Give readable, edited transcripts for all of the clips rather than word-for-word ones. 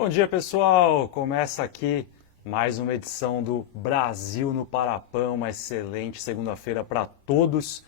Bom dia, pessoal! Começa aqui mais uma edição do Brasil no Parapan, uma excelente segunda-feira para todos.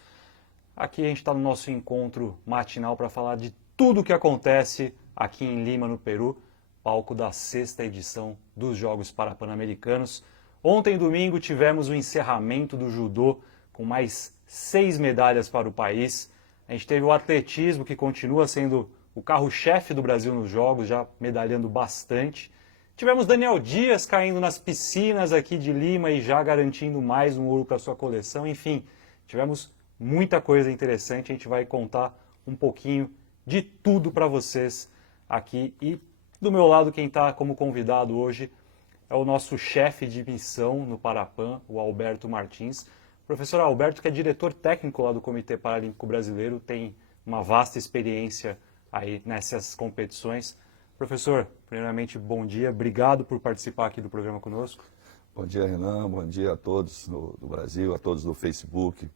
Aqui a gente está no nosso encontro matinal para falar de tudo o que acontece aqui em Lima, no Peru, palco da sexta edição dos Jogos Parapan-Americanos. Ontem, domingo, tivemos o encerramento do judô com mais 6 medalhas para o país. A gente teve o atletismo, que continua sendo o carro-chefe do Brasil nos Jogos, já medalhando bastante. Tivemos Daniel Dias caindo nas piscinas aqui de Lima e já garantindo mais um ouro para sua coleção. Enfim, tivemos muita coisa interessante. A gente vai contar um pouquinho de tudo para vocês aqui. E do meu lado, quem está como convidado hoje é o nosso chefe de missão no Parapan, o Alberto Martins. O professor Alberto, que é diretor técnico lá do Comitê Paralímpico Brasileiro, tem uma vasta experiência aí nessas competições. Professor, primeiramente, bom dia, obrigado por participar aqui do programa conosco. Bom dia, Renan, bom dia a todos do Brasil, a todos do Facebook.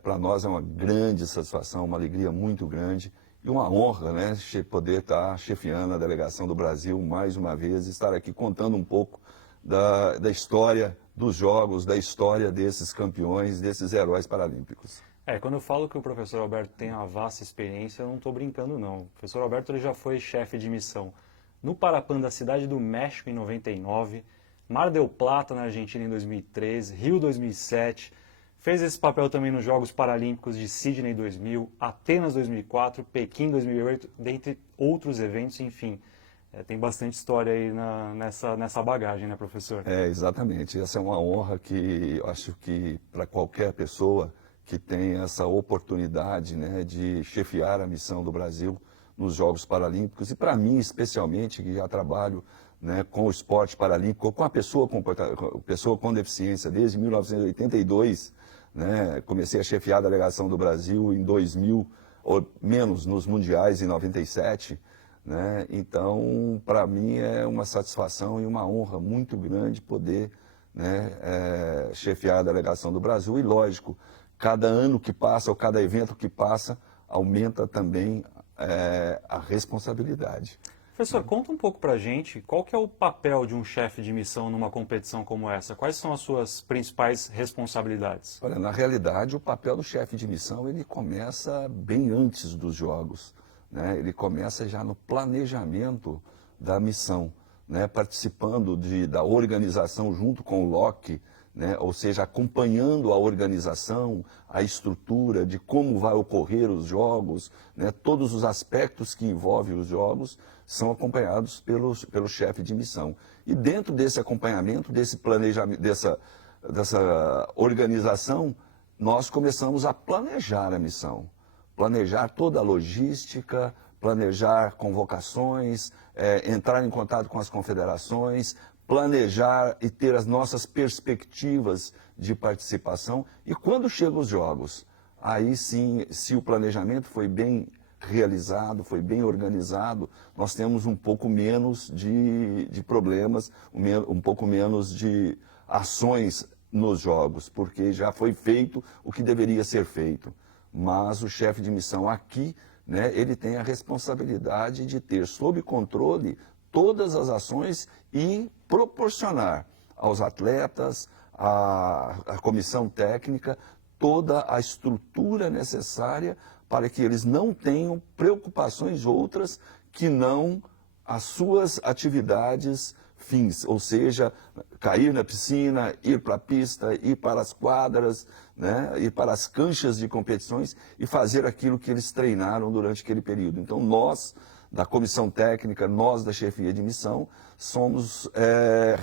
Para nós é uma grande satisfação, uma alegria muito grande e uma honra, né, poder estar chefiando a delegação do Brasil mais uma vez, estar aqui contando um pouco da história dos Jogos, da história desses campeões, desses heróis paralímpicos. Quando eu falo que o professor Alberto tem uma vasta experiência, eu não estou brincando não. O professor Alberto ele já foi chefe de missão no Parapan da Cidade do México em 99, Mar del Plata na Argentina em 2013, Rio 2007, fez esse papel também nos Jogos Paralímpicos de Sydney 2000, Atenas 2004, Pequim 2008, dentre outros eventos, enfim. Tem bastante história aí nessa bagagem, né, professor? Exatamente. Essa é uma honra que eu acho que para qualquer pessoa que tem essa oportunidade, né, de chefiar a missão do Brasil nos Jogos Paralímpicos, e para mim especialmente, que já trabalho, né, com o esporte paralímpico, com a pessoa com deficiência desde 1982, né, comecei a chefiar a delegação do Brasil em 2000, ou menos nos mundiais em 97, né, então para mim é uma satisfação e uma honra muito grande poder, né, chefiar a delegação do Brasil. E lógico, cada ano que passa, ou cada evento que passa, aumenta também a responsabilidade. Professor, conta um pouco pra gente qual que é o papel de um chefe de missão numa competição como essa? Quais são as suas principais responsabilidades? Olha, na realidade, o papel do chefe de missão, ele começa bem antes dos Jogos, né? Ele começa já no planejamento da missão, né? Participando da organização junto com o LOC, né? Ou seja, acompanhando a organização, a estrutura de como vai ocorrer os jogos, né? Todos os aspectos que envolvem os jogos são acompanhados pelo chefe de missão. E dentro desse acompanhamento, desse planejamento, dessa organização, nós começamos a planejar a missão, planejar toda a logística, planejar convocações, entrar em contato com as confederações, planejar e ter as nossas perspectivas de participação. E quando chegam os Jogos, aí sim, se o planejamento foi bem realizado, foi bem organizado, nós temos um pouco menos de problemas, um pouco menos de ações nos Jogos, porque já foi feito o que deveria ser feito. Mas o chefe de missão aqui, né, ele tem a responsabilidade de ter sob controle todas as ações e proporcionar aos atletas, à comissão técnica, toda a estrutura necessária para que eles não tenham preocupações outras que não as suas atividades fins, ou seja, cair na piscina, ir para a pista, ir para as quadras, né, ir para as canchas de competições e fazer aquilo que eles treinaram durante aquele período. Então nós, da comissão técnica, nós da chefia de missão, somos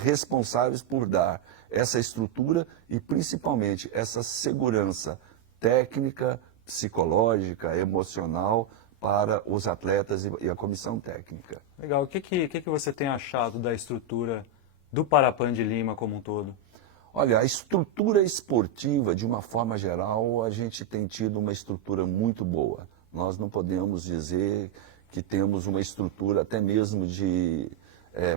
responsáveis por dar essa estrutura e principalmente essa segurança técnica, psicológica, emocional para os atletas e a comissão técnica. Legal. O que você tem achado da estrutura do Parapan de Lima como um todo? Olha, a estrutura esportiva, de uma forma geral, a gente tem tido uma estrutura muito boa. Nós não podemos dizer que temos uma estrutura até mesmo de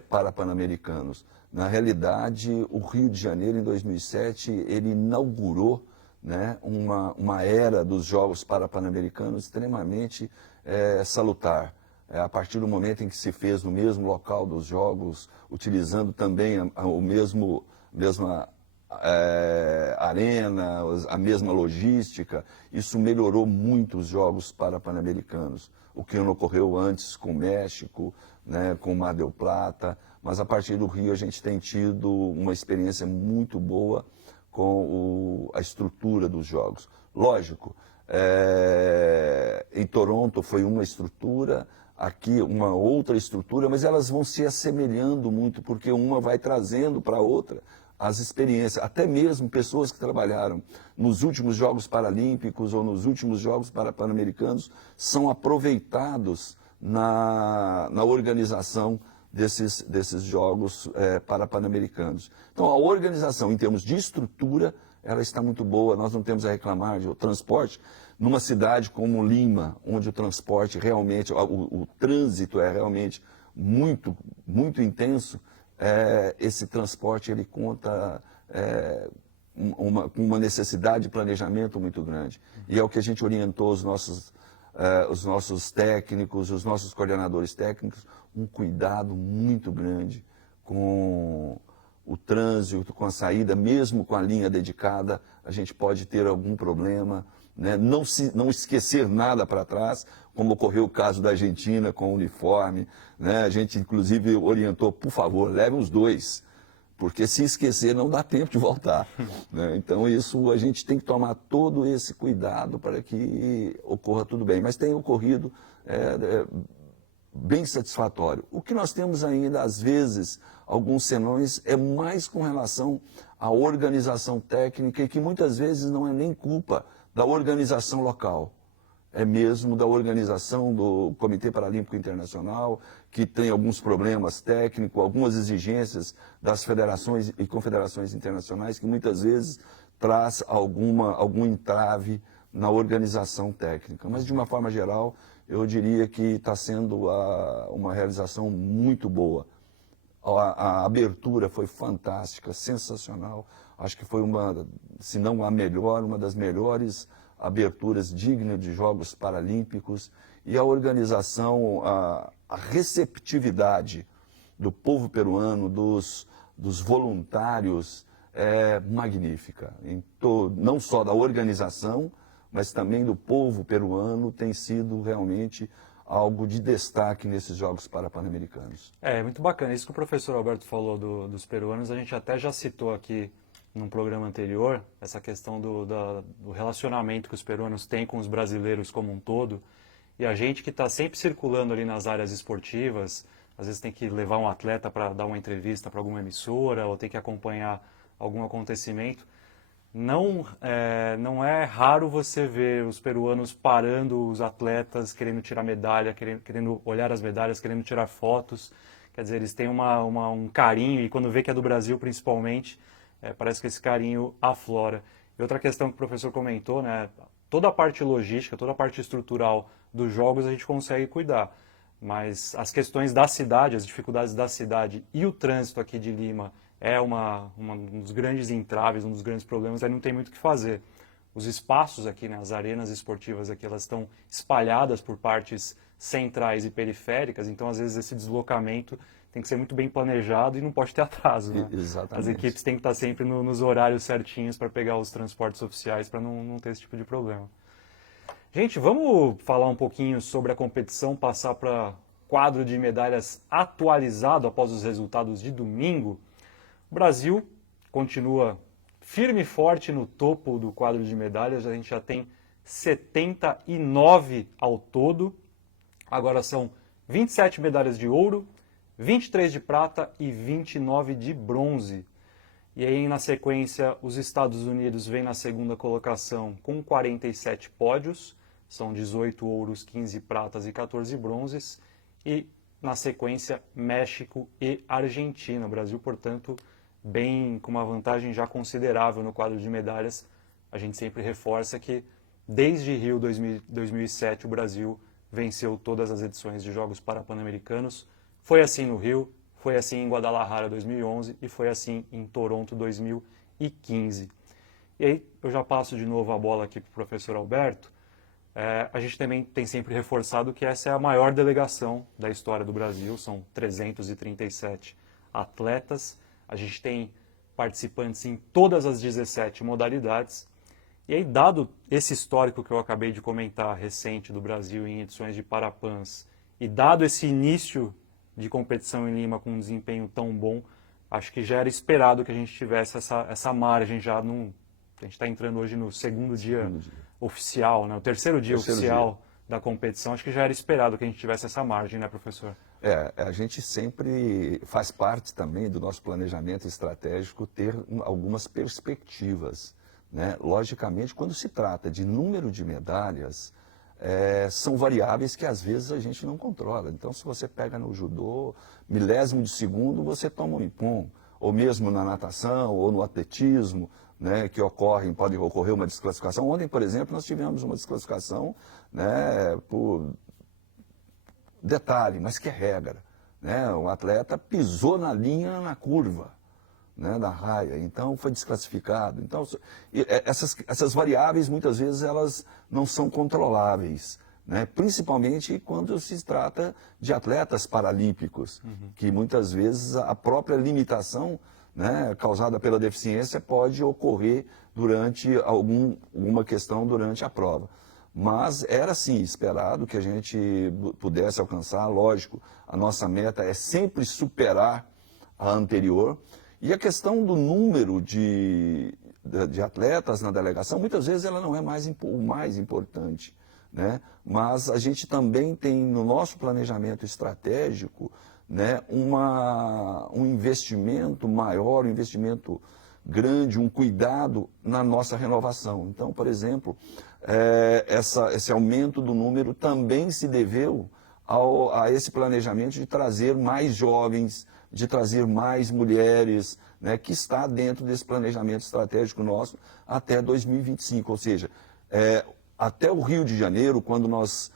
parapan-americanos. Na realidade, o Rio de Janeiro, em 2007, ele inaugurou, né, uma era dos Jogos Parapan-Americanos extremamente salutar. a partir do momento em que se fez no mesmo local dos jogos, utilizando também mesma arena, a mesma logística, isso melhorou muito os jogos pan-americanos, o que não ocorreu antes com o México, né, com o Mar del Plata, mas a partir do Rio a gente tem tido uma experiência muito boa com a estrutura dos jogos. Lógico, em Toronto foi uma estrutura, aqui uma outra estrutura, mas elas vão se assemelhando muito, porque uma vai trazendo para a outra as experiências. Até mesmo pessoas que trabalharam nos últimos Jogos Paralímpicos ou nos últimos Jogos Pan-Americanos são aproveitados na organização desses Jogos Pan-Americanos. Então, a organização, em termos de estrutura, ela está muito boa. Nós não temos a reclamar de transporte. Numa cidade como Lima, onde o transporte realmente, o trânsito é realmente muito, muito intenso, esse transporte ele conta com uma necessidade de planejamento muito grande. E é o que a gente orientou os nossos técnicos, os nossos coordenadores técnicos, um cuidado muito grande com o trânsito, com a saída, mesmo com a linha dedicada, a gente pode ter algum problema, né? Não esquecer nada para trás, como ocorreu o caso da Argentina com o uniforme, né? A gente inclusive orientou, por favor, leve os dois, porque se esquecer não dá tempo de voltar, né? Então isso a gente tem que tomar todo esse cuidado para que ocorra tudo bem, mas tem ocorrido bem satisfatório. O que nós temos ainda, às vezes, alguns senões, é mais com relação à organização técnica, e que muitas vezes não é nem culpa da organização local, é mesmo da organização do Comitê Paralímpico Internacional, que tem alguns problemas técnicos, algumas exigências das federações e confederações internacionais, que muitas vezes traz algum entrave na organização técnica. Mas, de uma forma geral, eu diria que está sendo uma realização muito boa. A abertura foi fantástica, sensacional. Acho que foi se não a melhor, uma das melhores aberturas dignas de Jogos Paralímpicos. E a organização, a receptividade do povo peruano, dos voluntários, é magnífica. Não só da organização, mas também do povo peruano, tem sido realmente algo de destaque nesses Jogos Pan-Americanos. É muito bacana. Isso que o professor Alberto falou dos peruanos, a gente até já citou aqui num programa anterior, essa questão do relacionamento que os peruanos têm com os brasileiros como um todo. E a gente que está sempre circulando ali nas áreas esportivas, às vezes tem que levar um atleta para dar uma entrevista para alguma emissora, ou tem que acompanhar algum acontecimento. Não é raro você ver os peruanos parando os atletas, querendo tirar medalha, querendo olhar as medalhas, querendo tirar fotos. Quer dizer, eles têm um carinho, e quando vê que é do Brasil principalmente, parece que esse carinho aflora. E outra questão que o professor comentou, né, toda a parte logística, toda a parte estrutural dos jogos a gente consegue cuidar. Mas as questões da cidade, as dificuldades da cidade e o trânsito aqui de Lima é um dos grandes entraves, um dos grandes problemas, aí não tem muito o que fazer. Os espaços aqui, né, as arenas esportivas aqui, elas estão espalhadas por partes centrais e periféricas, então às vezes esse deslocamento tem que ser muito bem planejado e não pode ter atraso, né? Exatamente. As equipes têm que estar sempre nos horários certinhos para pegar os transportes oficiais, para não ter esse tipo de problema. Gente, vamos falar um pouquinho sobre a competição, passar para quadro de medalhas atualizado após os resultados de domingo. O Brasil continua firme e forte no topo do quadro de medalhas, a gente já tem 79 ao todo. Agora são 27 medalhas de ouro, 23 de prata e 29 de bronze. E aí, na sequência, os Estados Unidos vêm na segunda colocação com 47 pódios, são 18 ouros, 15 pratas e 14 bronzes. E, na sequência, México e Argentina. O Brasil, portanto, com uma vantagem já considerável no quadro de medalhas. A gente sempre reforça que, desde Rio 2007, o Brasil venceu todas as edições de Jogos Pan-Americanos. Foi assim no Rio, foi assim em Guadalajara 2011 e foi assim em Toronto 2015. E aí eu já passo de novo a bola aqui para o professor Alberto. A gente também tem sempre reforçado que essa é a maior delegação da história do Brasil, são 337 atletas, a gente tem participantes em todas as 17 modalidades. E aí, dado esse histórico que eu acabei de comentar, recente, do Brasil em edições de Parapans, e dado esse início de competição em Lima com um desempenho tão bom, acho que já era esperado que a gente tivesse essa margem já num... A gente está entrando hoje no segundo dia oficial, né? O terceiro dia oficial da competição, acho que já era esperado que a gente tivesse essa margem, né, professor? A gente sempre faz parte também do nosso planejamento estratégico ter algumas perspectivas, né? Logicamente, quando se trata de número de medalhas, são variáveis que às vezes a gente não controla. Então, se você pega no judô, milésimo de segundo, você toma um impom, ou mesmo na natação, ou no atletismo, né, que pode ocorrer uma desclassificação. Ontem, por exemplo, nós tivemos uma desclassificação, né, por detalhe, mas que é regra, né? O atleta pisou na linha, na curva, né, da raia, então foi desclassificado. Então, essas variáveis, muitas vezes, elas não são controláveis, né? Principalmente quando se trata de atletas paralímpicos, que muitas vezes a própria limitação, né, causada pela deficiência pode ocorrer durante alguma questão durante a prova. Mas era sim esperado que a gente pudesse alcançar, lógico, a nossa meta é sempre superar a anterior. E a questão do número de atletas na delegação, muitas vezes ela não é o mais importante, né? Mas a gente também tem no nosso planejamento estratégico, né, um investimento maior, um investimento grande, um cuidado na nossa renovação. Então, por exemplo, esse aumento do número também se deveu a esse planejamento de trazer mais jovens, de trazer mais mulheres, né, que está dentro desse planejamento estratégico nosso até 2025. Ou seja, até o Rio de Janeiro, quando nós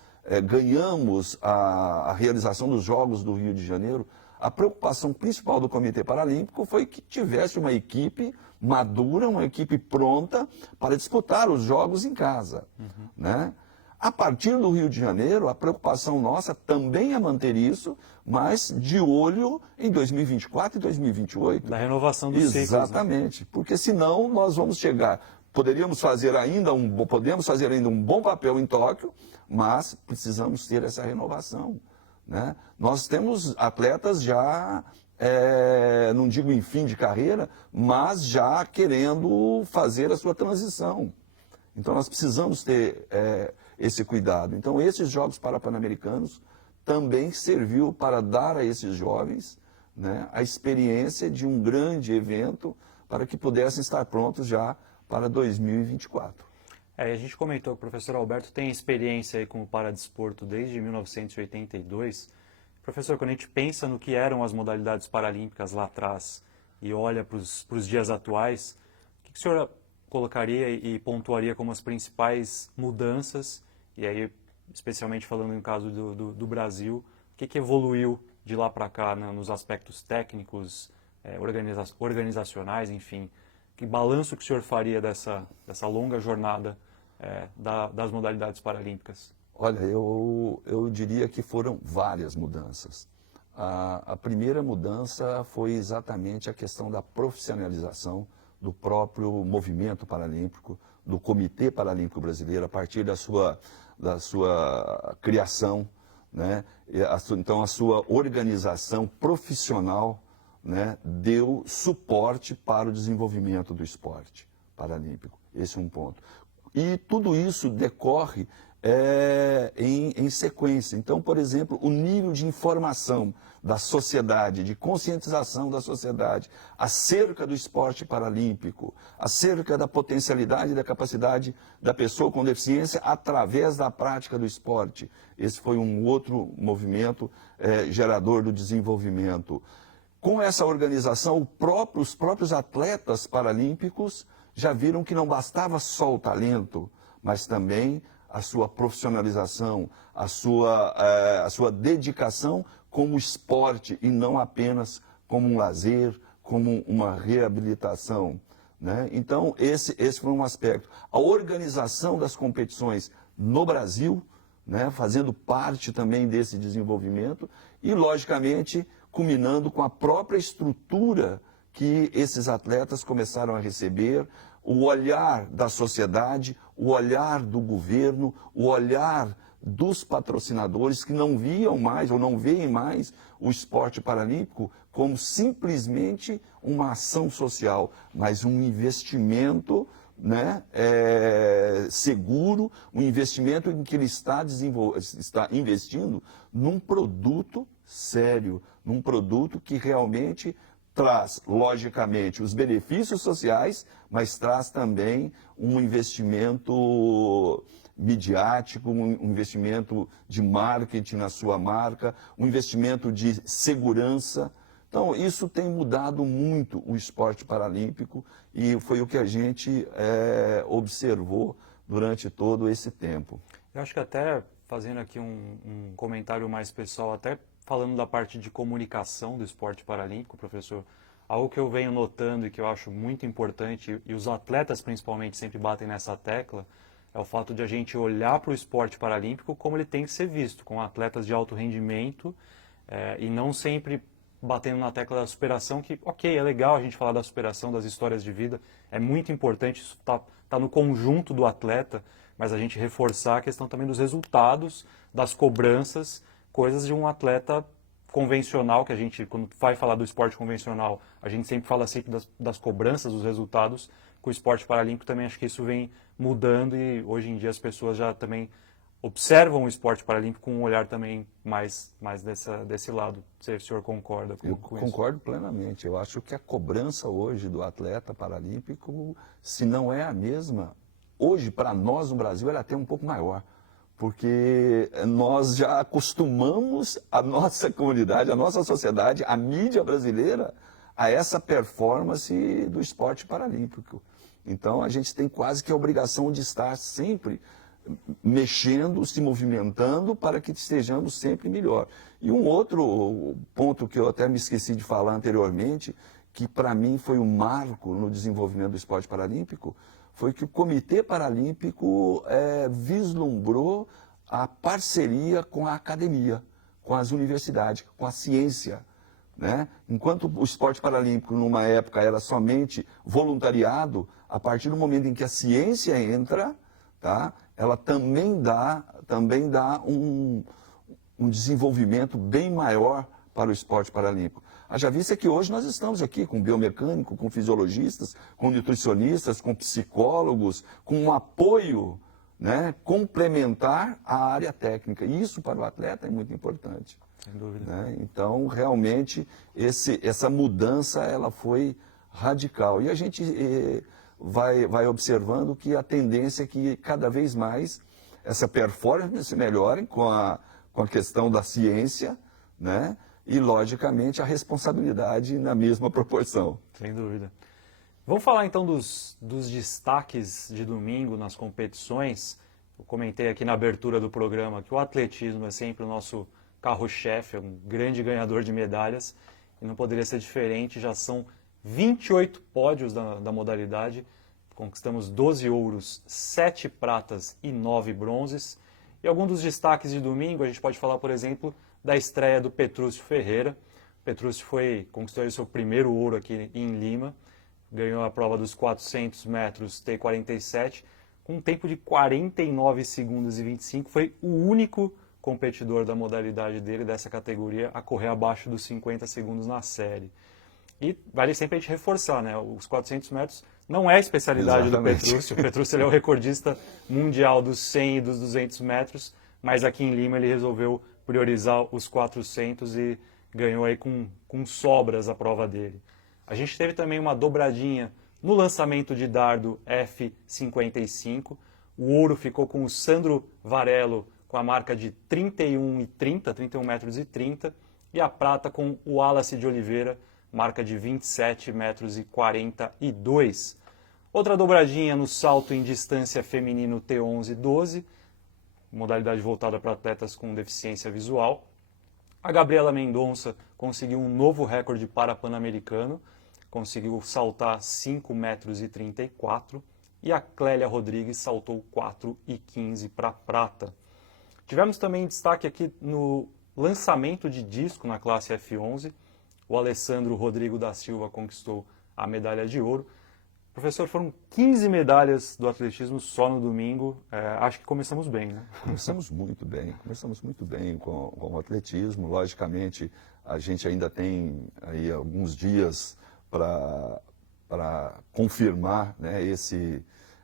ganhamos a realização dos Jogos do Rio de Janeiro, a preocupação principal do Comitê Paralímpico foi que tivesse uma equipe madura, uma equipe pronta para disputar os Jogos em casa, né? A partir do Rio de Janeiro, a preocupação nossa também é manter isso, mas de olho em 2024 e 2028. Da renovação dos ciclos. Exatamente, né? Porque senão nós vamos chegar... Podemos fazer ainda um bom papel em Tóquio, mas precisamos ter essa renovação, né? Nós temos atletas já, não digo em fim de carreira, mas já querendo fazer a sua transição. Então nós precisamos ter esse cuidado. Então esses Jogos Parapan-Americanos também serviu para dar a esses jovens, né, a experiência de um grande evento para que pudessem estar prontos já para 2024. A gente comentou que o professor Alberto tem experiência aí com o paradesporto desde 1982. Professor, quando a gente pensa no que eram as modalidades paralímpicas lá atrás e olha para os dias atuais, o que o senhor colocaria e pontuaria como as principais mudanças, e aí especialmente falando no caso do Brasil, o que evoluiu de lá para cá, né, nos aspectos técnicos, organizacionais, enfim? Que balanço que o senhor faria dessa longa jornada das modalidades paralímpicas? Olha, eu diria que foram várias mudanças. A primeira mudança foi exatamente a questão da profissionalização do próprio movimento paralímpico, do Comitê Paralímpico Brasileiro, a partir da sua criação, né? Então, a sua organização profissional, né, deu suporte para o desenvolvimento do esporte paralímpico. Esse é um ponto. E tudo isso decorre em sequência. Então, por exemplo, o nível de informação da sociedade, de conscientização da sociedade acerca do esporte paralímpico, acerca da potencialidade e da capacidade da pessoa com deficiência através da prática do esporte. Esse foi um outro movimento gerador do desenvolvimento. Com essa organização, os próprios atletas paralímpicos já viram que não bastava só o talento, mas também a sua profissionalização, a sua dedicação como esporte e não apenas como um lazer, como uma reabilitação, né? Então, esse foi um aspecto. A organização das competições no Brasil, né, fazendo parte também desse desenvolvimento e, logicamente, culminando com a própria estrutura que esses atletas começaram a receber, o olhar da sociedade, o olhar do governo, o olhar dos patrocinadores que não viam mais ou não veem mais o esporte paralímpico como simplesmente uma ação social, mas um investimento, né, seguro, um investimento em que ele está investindo num produto sério, num produto que realmente traz, logicamente, os benefícios sociais, mas traz também um investimento midiático, um investimento de marketing na sua marca, um investimento de segurança. Então, isso tem mudado muito o esporte paralímpico e foi o que a gente observou durante todo esse tempo. Eu acho que até, fazendo aqui um comentário mais pessoal, até falando da parte de comunicação do esporte paralímpico, professor, algo que eu venho notando e que eu acho muito importante, e os atletas principalmente sempre batem nessa tecla, é o fato de a gente olhar para o esporte paralímpico como ele tem que ser visto, com atletas de alto rendimento, e não sempre batendo na tecla da superação, que, ok, é legal a gente falar da superação, das histórias de vida, é muito importante, isso tá no conjunto do atleta, mas a gente reforçar a questão também dos resultados, das cobranças, coisas de um atleta convencional, que a gente, quando vai falar do esporte convencional, a gente sempre fala sempre das cobranças, dos resultados. Com o esporte paralímpico também acho que isso vem mudando e hoje em dia as pessoas já também observam o esporte paralímpico com um olhar também mais desse lado. Se o senhor concorda com Eu isso? concordo plenamente. Eu acho que a cobrança hoje do atleta paralímpico, se não é a mesma, hoje para nós no Brasil ela é até um pouco maior. Porque nós já acostumamos a nossa comunidade, a nossa sociedade, a mídia brasileira a essa performance do esporte paralímpico. Então a gente tem quase que a obrigação de estar sempre mexendo, se movimentando para que estejamos sempre melhor. E um outro ponto que eu até me esqueci de falar anteriormente, que para mim foi um marco no desenvolvimento do esporte paralímpico, foi que o Comitê Paralímpico vislumbrou a parceria com a academia, com as universidades, com a ciência, né? Enquanto o esporte paralímpico, numa época, era somente voluntariado, a partir do momento em que a ciência entra, tá? Ela também dá um desenvolvimento bem maior para o esporte paralímpico. Haja vista que hoje nós estamos aqui com biomecânico, com fisiologistas, com nutricionistas, com psicólogos, com um apoio, né, complementar à área técnica. E isso para o atleta é muito importante. Sem dúvida. Né? Então, realmente, essa mudança ela foi radical. E a gente vai observando que a tendência é que cada vez mais essa performance melhore com a questão da ciência, né? E, logicamente, a responsabilidade na mesma proporção. Sem dúvida. Vamos falar então dos destaques de domingo nas competições. Eu comentei aqui na abertura do programa que o atletismo é sempre o nosso carro-chefe, é um grande ganhador de medalhas e não poderia ser diferente. Já são 28 pódios da modalidade, conquistamos 12 ouros, 7 pratas e 9 bronzes. E alguns dos destaques de domingo, a gente pode falar, por exemplo, da estreia do Petrúcio Ferreira. O Petrúcio conquistou o seu primeiro ouro aqui em Lima, ganhou a prova dos 400 metros T47, com um tempo de 49 segundos e 25, foi o único competidor da modalidade dele, dessa categoria, a correr abaixo dos 50 segundos na série. E vale sempre a gente reforçar, né? Os 400 metros não é a especialidade Exatamente. do Petrúcio. O Petrúcio ele é o recordista mundial dos 100 e dos 200 metros, mas aqui em Lima ele resolveu priorizar os 400 e ganhou aí com sobras a prova dele. A gente teve também uma dobradinha no lançamento de dardo F55. O ouro ficou com o Sandro Varello com a marca de 31 metros e 30, e a prata com o Wallace de Oliveira, marca de 27 metros e 42. Outra dobradinha no salto em distância feminino T11-12, modalidade voltada para atletas com deficiência visual. A Gabriela Mendonça conseguiu um novo recorde para pan-americano, conseguiu saltar 5 metros e 34. e a Clélia Rodrigues saltou 4,15 para prata. Tivemos também destaque aqui no lançamento de disco na classe F11. O Alessandro Rodrigo da Silva conquistou a medalha de ouro. Professor, foram 15 medalhas do atletismo só no domingo. Acho que começamos bem, né? Começamos muito bem com o atletismo. Logicamente, a gente ainda tem aí alguns dias para confirmar, né,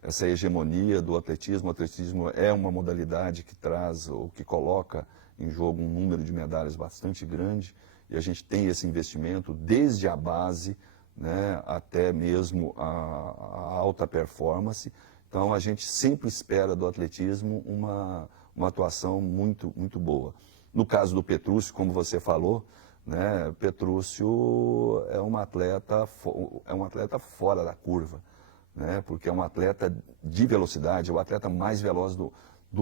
essa hegemonia do atletismo. O atletismo é uma modalidade que traz ou que coloca em jogo um número de medalhas bastante grande, e a gente tem esse investimento desde a base, né, até mesmo a alta performance. Então a gente sempre espera do atletismo uma atuação muito boa. No caso do Petrúcio, como você falou, né, Petrúcio é um atleta fora da curva, né, porque é um atleta de velocidade, é o atleta mais veloz do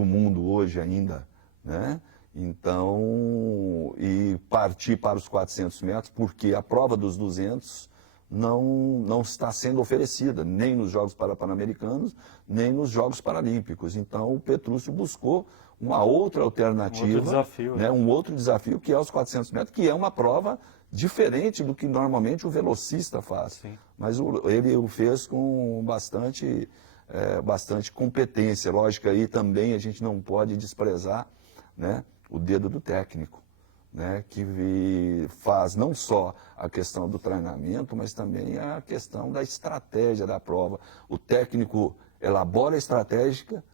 mundo hoje ainda, né? Então, e partir para os 400 metros, porque a prova dos 200 não está sendo oferecida, nem nos Jogos Pan-Americanos, nem nos Jogos Paralímpicos. Então, o Petrúcio buscou uma outra alternativa, um outro desafio, né? Um outro desafio, que é os 400 metros, que é uma prova diferente do que normalmente o velocista faz. Sim. Mas ele o fez com bastante competência. Lógico, aí também a gente não pode desprezar, né, o dedo do técnico, né, que faz não só a questão do treinamento, mas também a questão da estratégia da prova. O técnico elabora a estratégia,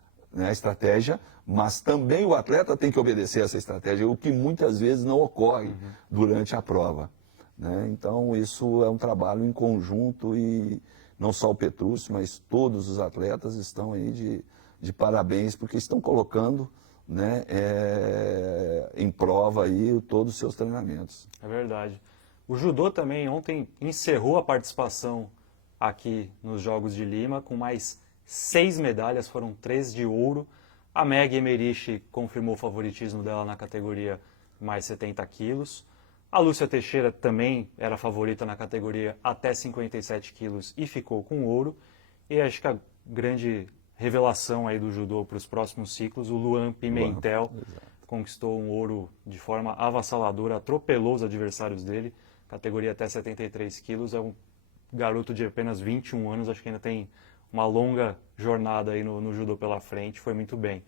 mas também o atleta tem que obedecer essa estratégia, o que muitas vezes não ocorre durante a prova, né? Então, isso é um trabalho em conjunto, e não só o Petrúcio, mas todos os atletas estão aí de parabéns, porque estão colocando, né, em prova aí todos os seus treinamentos. É verdade. O judô também ontem encerrou a participação aqui nos Jogos de Lima com mais 6 medalhas, foram 3 de ouro. A Meg Emerich confirmou o favoritismo dela na categoria mais 70 quilos. A Lúcia Teixeira também era favorita na categoria até 57 quilos e ficou com ouro. E acho que a grande revelação aí do judô para os próximos ciclos, o Luan Pimentel, conquistou um ouro de forma avassaladora, atropelou os adversários dele, categoria até 73 quilos, é um garoto de apenas 21 anos, acho que ainda tem uma longa jornada aí no judô pela frente, foi muito bem.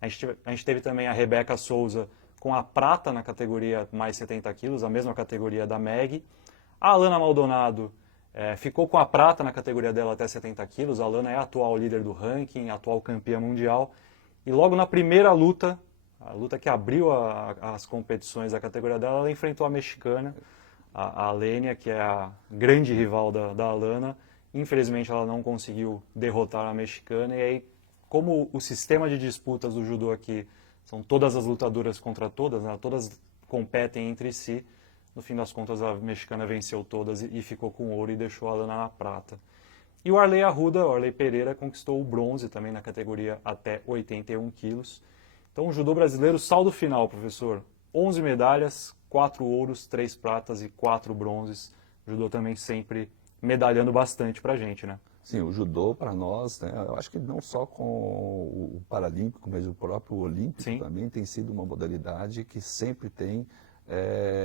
A gente teve também a Rebeca Souza com a prata na categoria mais 70 quilos, a mesma categoria da Meg. A Alana Maldonado ficou com a prata na categoria dela até 70 quilos. A Alana é a atual líder do ranking, atual campeã mundial. E logo na primeira luta, a luta que abriu as competições da categoria dela, ela enfrentou a mexicana, a Lênia, que é a grande rival da Alana. Infelizmente ela não conseguiu derrotar a mexicana. E aí, como o sistema de disputas do judô aqui são todas as lutadoras contra todas, né, todas competem entre si, no fim das contas, a mexicana venceu todas e ficou com ouro e deixou a Alana na prata. E o Arley Arruda, o Arley Pereira, conquistou o bronze também na categoria até 81 quilos. Então, o judô brasileiro, saldo final, professor, 11 medalhas, 4 ouros, 3 pratas e 4 bronzes. O judô também sempre medalhando bastante pra gente, né? Sim, o judô para nós, né, eu acho que não só com o Paralímpico, mas o próprio Olímpico Sim. também tem sido uma modalidade que sempre tem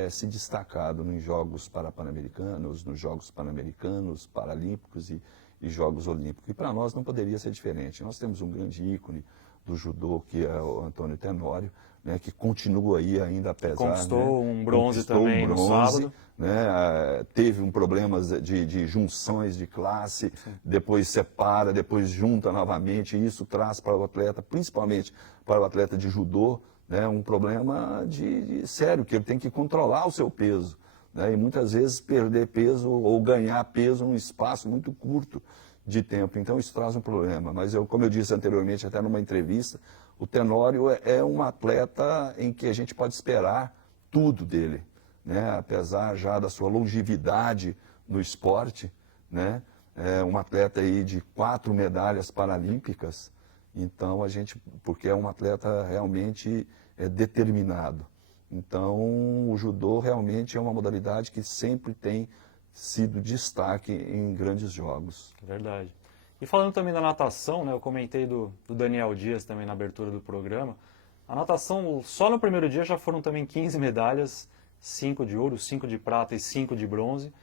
se destacado nos Jogos Pan-Americanos, nos Jogos Pan-Americanos, Paralímpicos e Jogos Olímpicos. E para nós não poderia ser diferente. Nós temos um grande ícone do judô, que é o Antônio Tenório, né, que continua aí ainda, apesar... Conquistou, né, um bronze também no sábado. Né, teve um problema de junções de classe, depois separa, depois junta novamente, e isso traz para o atleta, principalmente para o atleta de judô, né, um problema de sério, que ele tem que controlar o seu peso, né, e muitas vezes perder peso ou ganhar peso num espaço muito curto de tempo. Então isso traz um problema. Mas como eu disse anteriormente, até numa entrevista, o Tenório é um atleta em que a gente pode esperar tudo dele, né? Apesar já da sua longevidade no esporte, né? É um atleta aí de 4 medalhas paralímpicas. Então porque é um atleta realmente determinado. Então o judô realmente é uma modalidade que sempre tem sido destaque em grandes jogos. Verdade. E falando também da natação, né, eu comentei do Daniel Dias também na abertura do programa. A natação, só no primeiro dia já foram também 15 medalhas, 5 de ouro, 5 de prata e 5 de bronze.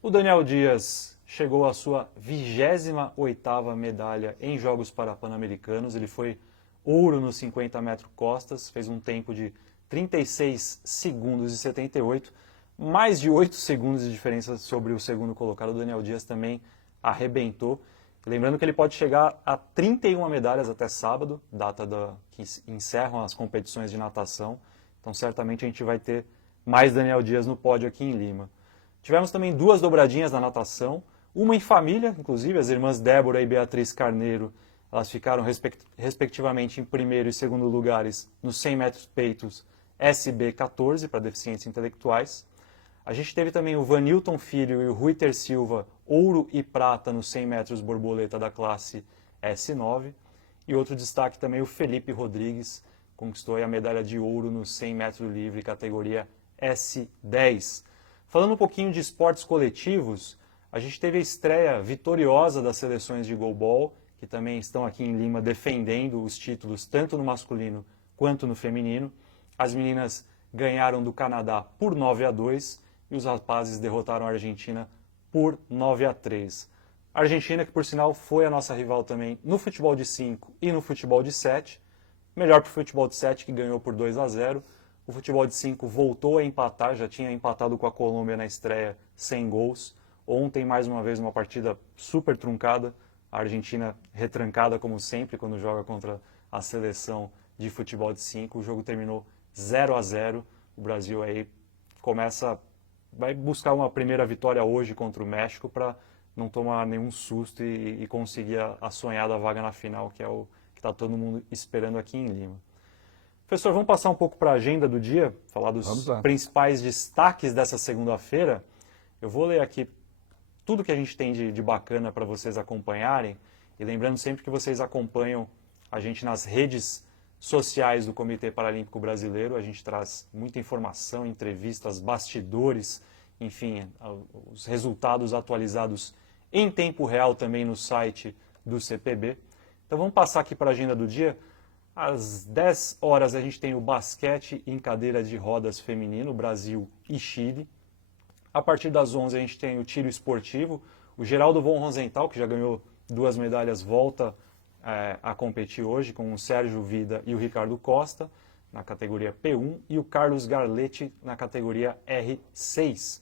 O Daniel Dias chegou à sua 28ª medalha em Jogos Pan-Americanos. Ele foi ouro nos 50 metros costas, fez um tempo de 36 segundos e 78, mais de 8 segundos de diferença sobre o segundo colocado. O Daniel Dias também arrebentou. Lembrando que ele pode chegar a 31 medalhas até sábado, data que encerram as competições de natação. Então certamente a gente vai ter mais Daniel Dias no pódio aqui em Lima. Tivemos também 2 dobradinhas na natação, uma em família, inclusive as irmãs Débora e Beatriz Carneiro. Elas ficaram respectivamente em primeiro e segundo lugares nos 100 metros peitos SB14 para deficientes intelectuais. A gente teve também o Vanilton Filho e o Ruiter Silva, ouro e prata nos 100 metros borboleta da classe S9. E outro destaque também o Felipe Rodrigues, conquistou a medalha de ouro nos 100 metros livre, categoria S10. Falando um pouquinho de esportes coletivos, a gente teve a estreia vitoriosa das seleções de goalball, que também estão aqui em Lima defendendo os títulos tanto no masculino quanto no feminino. As meninas ganharam do Canadá por 9-2 e os rapazes derrotaram a Argentina por 9-3. A Argentina, que por sinal foi a nossa rival também no futebol de 5 e no futebol de 7. Melhor para o futebol de 7, que ganhou por 2-0. O futebol de 5 voltou a empatar, já tinha empatado com a Colômbia na estreia sem gols. Ontem, mais uma vez, uma partida super truncada. A Argentina retrancada, como sempre, quando joga contra a seleção de futebol de 5. O jogo terminou 0-0. O Brasil aí vai buscar uma primeira vitória hoje contra o México para não tomar nenhum susto e conseguir a sonhada vaga na final, que é o que está todo mundo esperando aqui em Lima. Professor, vamos passar um pouco para a agenda do dia, falar dos principais destaques dessa segunda-feira. Eu vou ler aqui tudo que a gente tem de bacana para vocês acompanharem, e lembrando sempre que vocês acompanham a gente nas redes sociais do Comitê Paralímpico Brasileiro. A gente traz muita informação, entrevistas, bastidores, enfim, os resultados atualizados em tempo real também no site do CPB. Então vamos passar aqui para a agenda do dia. Às 10 horas a gente tem o basquete em cadeira de rodas feminino, Brasil e Chile. A partir das 11 a gente tem o tiro esportivo. O Geraldo von Rosenthal, que já ganhou 2 medalhas, volta a competir hoje com o Sérgio Vida e o Ricardo Costa na categoria P1 e o Carlos Garletti na categoria R6.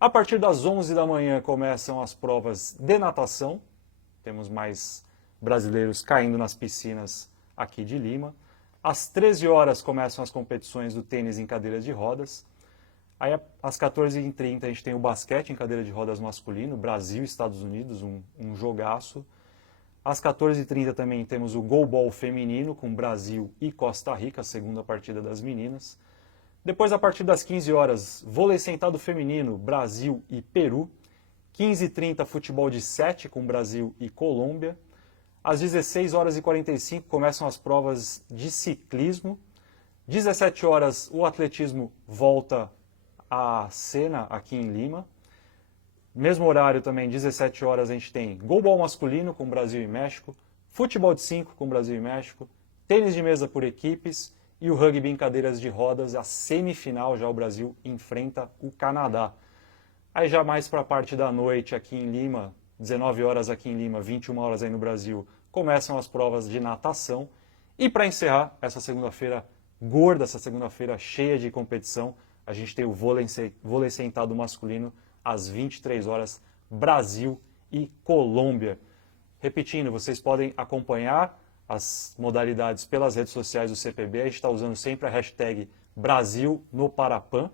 A partir das 11 da manhã começam as provas de natação. Temos mais brasileiros caindo nas piscinas aqui de Lima. Às 13 horas começam as competições do tênis em cadeira de rodas. Aí às 14h30 a gente tem o basquete em cadeira de rodas masculino, Brasil e Estados Unidos, um jogaço. Às 14h30 também temos o goalball feminino com Brasil e Costa Rica, a segunda partida das meninas. Depois, a partir das 15 horas, vôlei sentado feminino, Brasil e Peru. 15h30, futebol de 7 com Brasil e Colômbia. Às 16h45 começam as provas de ciclismo. 17 horas, o atletismo volta à cena aqui em Lima. Mesmo horário também, 17 horas, a gente tem goalball masculino com Brasil e México, futebol de 5 com Brasil e México, tênis de mesa por equipes e o rugby em cadeiras de rodas. A semifinal, já o Brasil enfrenta o Canadá. Aí já mais para a parte da noite aqui em Lima, 19 horas aqui em Lima, 21 horas aí no Brasil, começam as provas de natação. E para encerrar essa segunda-feira gorda, essa segunda-feira cheia de competição, a gente tem o vôlei sentado masculino às 23 horas, Brasil e Colômbia. Repetindo, vocês podem acompanhar as modalidades pelas redes sociais do CPB. A gente está usando sempre a hashtag Brasil no Parapan.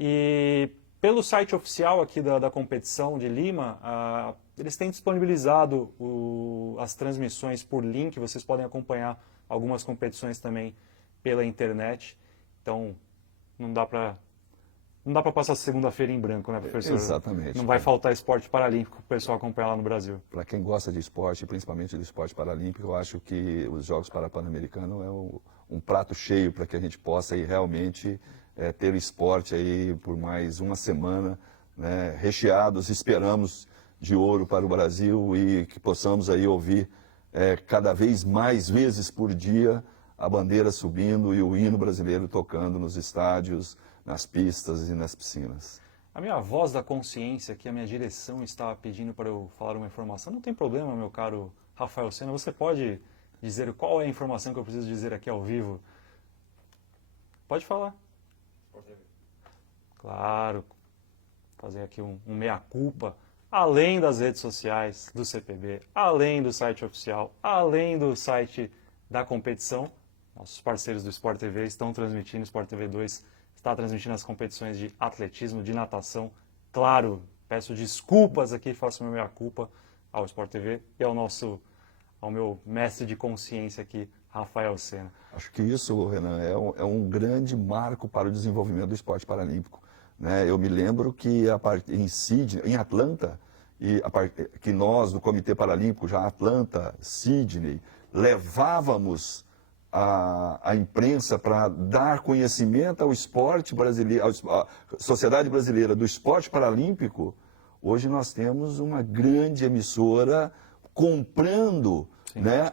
E pelo site oficial aqui da competição de Lima, eles têm disponibilizado as transmissões por link. Vocês podem acompanhar algumas competições também pela internet. Então, não dá para passar segunda-feira em branco, né, professor? Exatamente. Não vai faltar esporte paralímpico para o pessoal acompanhar lá no Brasil. Para quem gosta de esporte, principalmente do esporte paralímpico, eu acho que os Jogos Pan-Americanos é um prato cheio para que a gente possa aí realmente ter o esporte aí por mais uma semana, né, recheados. Esperamos de ouro para o Brasil e que possamos aí ouvir cada vez mais vezes por dia a bandeira subindo e o hino brasileiro tocando nos estádios, nas pistas e nas piscinas. A minha voz da consciência, que a minha direção estava pedindo para eu falar uma informação, não tem problema, meu caro Rafael Sena, você pode dizer qual é a informação que eu preciso dizer aqui ao vivo? Pode falar. Claro, fazer aqui um meia-culpa, além das redes sociais do CPB, além do site oficial, além do site da competição, nossos parceiros do Sport TV estão transmitindo, o Sport TV 2 está transmitindo as competições de atletismo, de natação. Claro, peço desculpas aqui, faço meu meia-culpa ao Sport TV e ao meu mestre de consciência aqui, Rafael Sena. Acho que isso, Renan, é um grande marco para o desenvolvimento do esporte paralímpico. Né? Eu me lembro que em Atlanta, que nós do Comitê Paralímpico, já Atlanta, Sydney, levávamos a imprensa para dar conhecimento ao esporte brasileiro, à sociedade brasileira do esporte paralímpico. Hoje nós temos uma grande emissora comprando, né,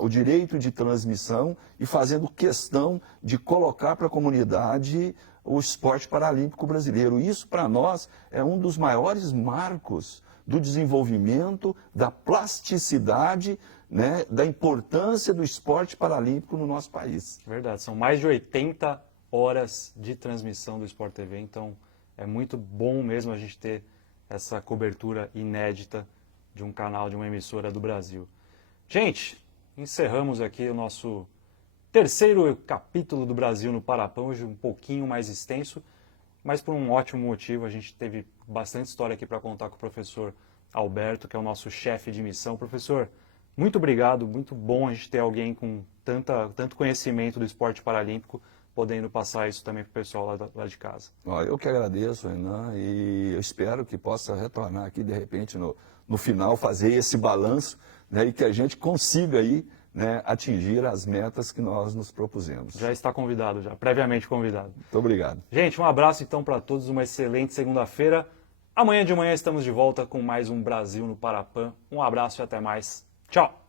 o direito de transmissão e fazendo questão de colocar para a comunidade o esporte paralímpico brasileiro. Isso, para nós, é um dos maiores marcos do desenvolvimento, da plasticidade, né, da importância do esporte paralímpico no nosso país. Verdade, são mais de 80 horas de transmissão do Sport TV, então é muito bom mesmo a gente ter essa cobertura inédita de um canal, de uma emissora do Brasil. Gente, encerramos aqui o nosso terceiro capítulo do Brasil no Parapã, hoje um pouquinho mais extenso, mas por um ótimo motivo. A gente teve bastante história aqui para contar com o professor Alberto, que é o nosso chefe de missão. Professor, muito obrigado, muito bom a gente ter alguém com tanto conhecimento do esporte paralímpico, podendo passar isso também para o pessoal lá de casa. Eu que agradeço, Renan, e eu espero que possa retornar aqui, de repente, no final, fazer esse balanço, né, e que a gente consiga aí, né, atingir as metas que nós nos propusemos. Já está convidado, já previamente convidado. Muito obrigado. Gente, um abraço então para todos, uma excelente segunda-feira. Amanhã de manhã estamos de volta com mais um Brasil no Parapã. Um abraço e até mais. Tchau!